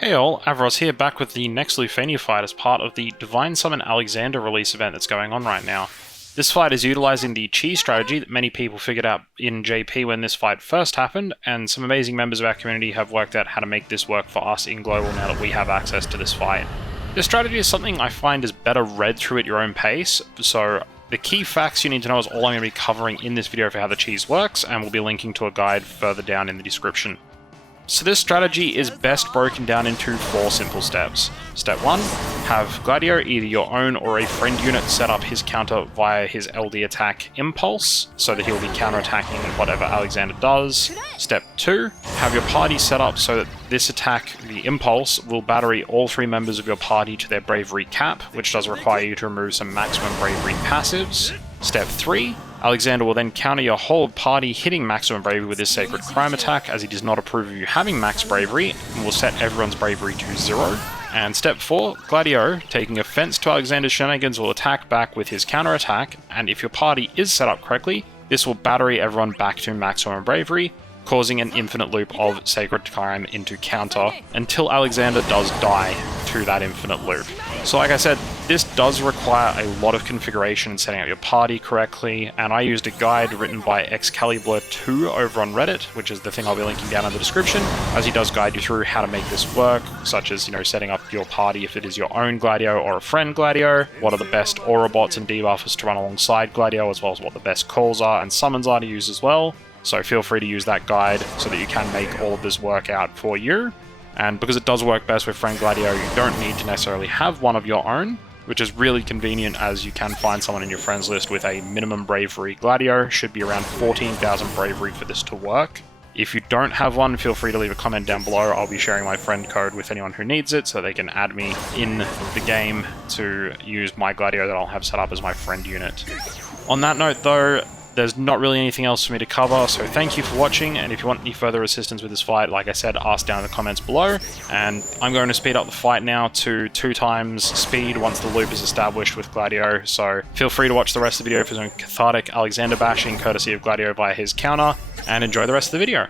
Hey all, Avros here, back with the next Lufenia fight as part of the Divine Summon Alexander release event that's going on right now. This fight is utilising the cheese strategy that many people figured out in JP when this fight first happened, and some amazing members of our community have worked out how to make this work for us in Global now that we have access to this fight. This strategy is something I find is better read through at your own pace, so the key facts you need to know is all I'm going to be covering in this video for how the cheese works, and we'll be linking to a guide further down in the description. So this strategy is best broken down into 4 simple steps. Step 1, have Gladio, either your own or a friend unit, set up his counter via his LD attack Impulse, so that he'll be counterattacking whatever Alexander does. Step 2, have your party set up so that this attack, the Impulse, will battery all 3 members of your party to their Brv Cap, which does require you to remove some maximum Bravery passives. Step 3, Alexander will then counter your whole party hitting maximum bravery with his Sacred Crime attack, as he does not approve of you having max bravery, and will set everyone's bravery to 0. And step 4, Gladio, taking offense to Alexander's shenanigans, will attack back with his counter attack, and if your party is set up correctly, this will battery everyone back to maximum bravery, causing an infinite loop of Sacred Crime into counter until Alexander does die to that infinite loop. So like I said, this does require a lot of configuration and setting up your party correctly, and I used a guide written by Excalibur2 over on Reddit, which is the thing I'll be linking down in the description, as he does guide you through how to make this work, such as, setting up your party if it is your own Gladio or a friend Gladio, what are the best aura bots and debuffers to run alongside Gladio, as well as what the best calls are and summons are to use as well. So feel free to use that guide so that you can make all of this work out for you. And because it does work best with friend Gladio, you don't need to necessarily have one of your own, which is really convenient as you can find someone in your friends list with a minimum bravery Gladio. Should be around 14,000 bravery for this to work. If you don't have one, feel free to leave a comment down below. I'll be sharing my friend code with anyone who needs it so they can add me in the game to use my Gladio that I'll have set up as my friend unit. On that note though, there's not really anything else for me to cover, so thank you for watching, and if you want any further assistance with this fight, like I said, ask down in the comments below, and I'm going to speed up the fight now to 2 times speed once the loop is established with Gladio, so feel free to watch the rest of the video for some cathartic Alexander bashing courtesy of Gladio via his counter, and enjoy the rest of the video.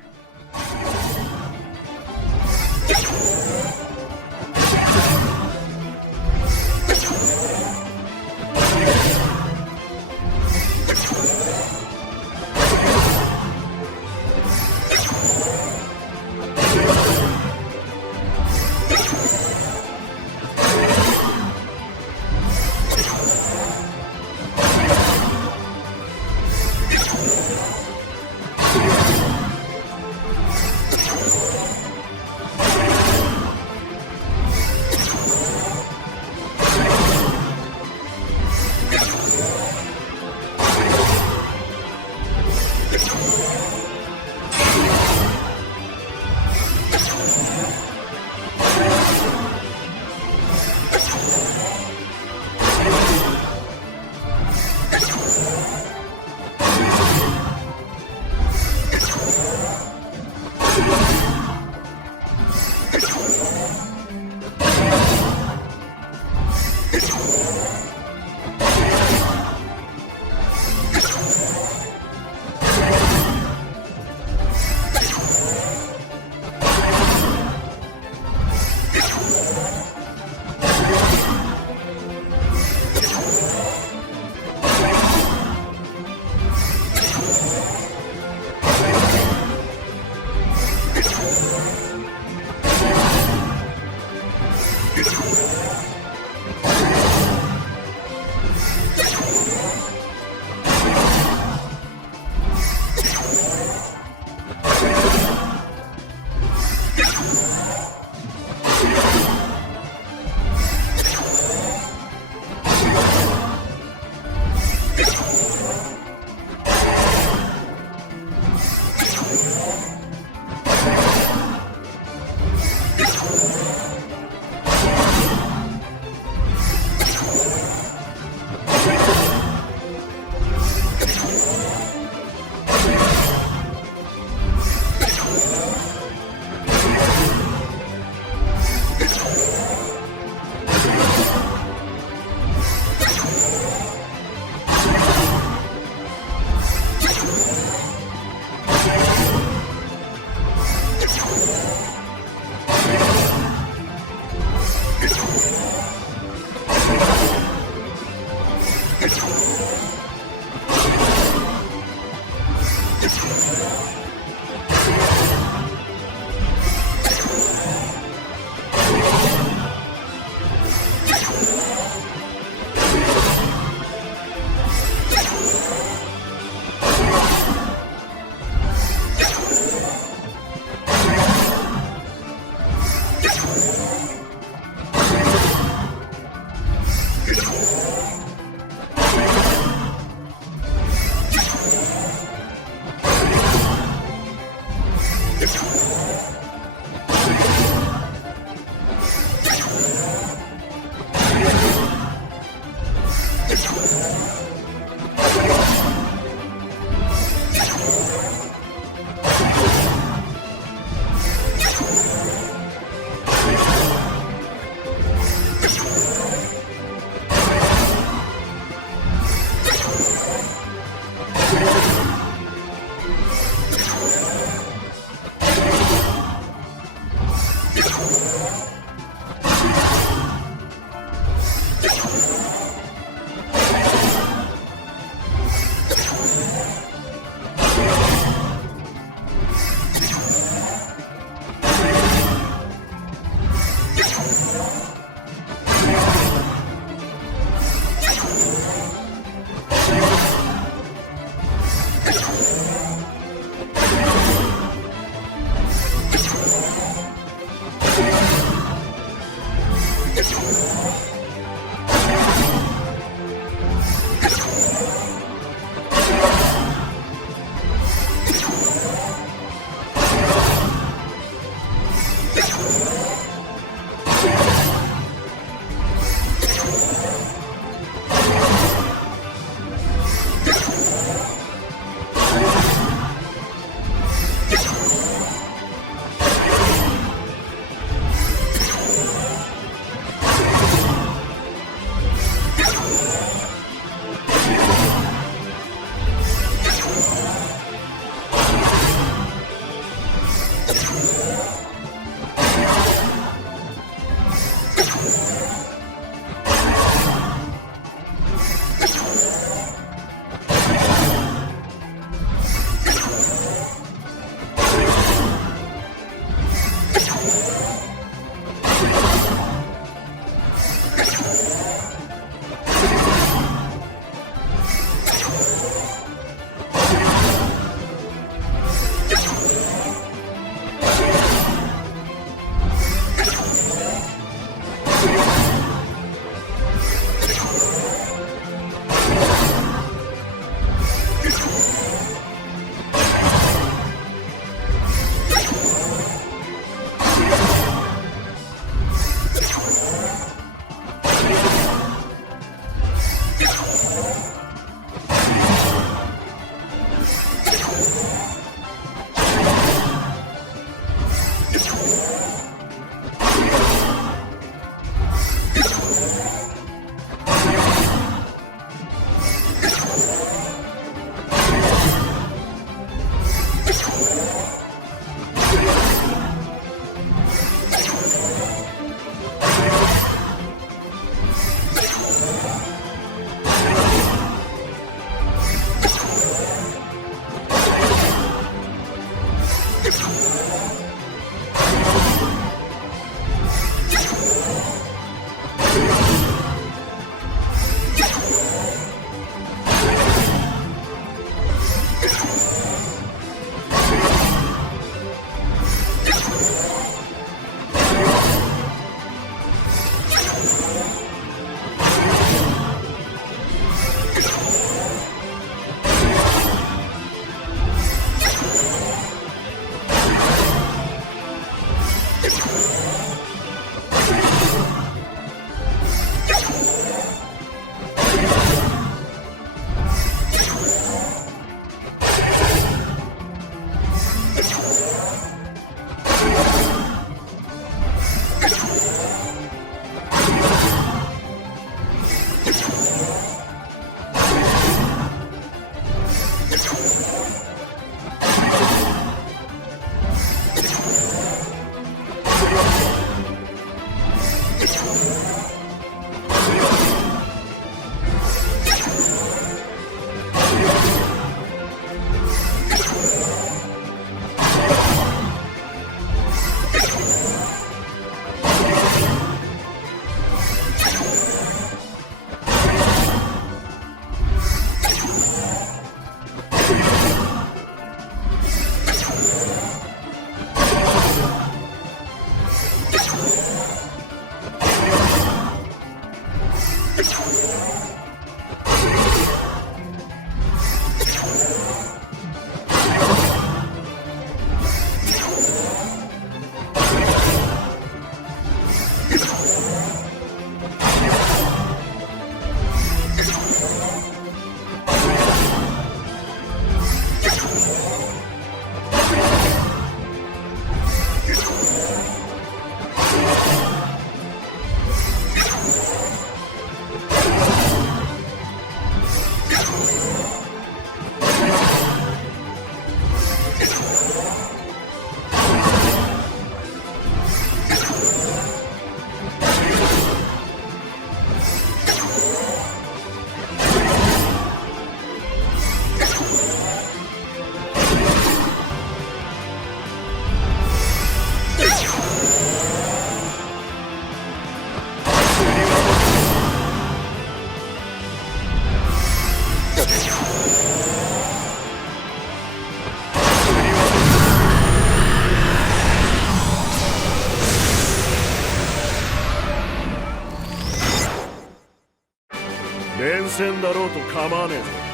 連戦だろうと構わねえぞ。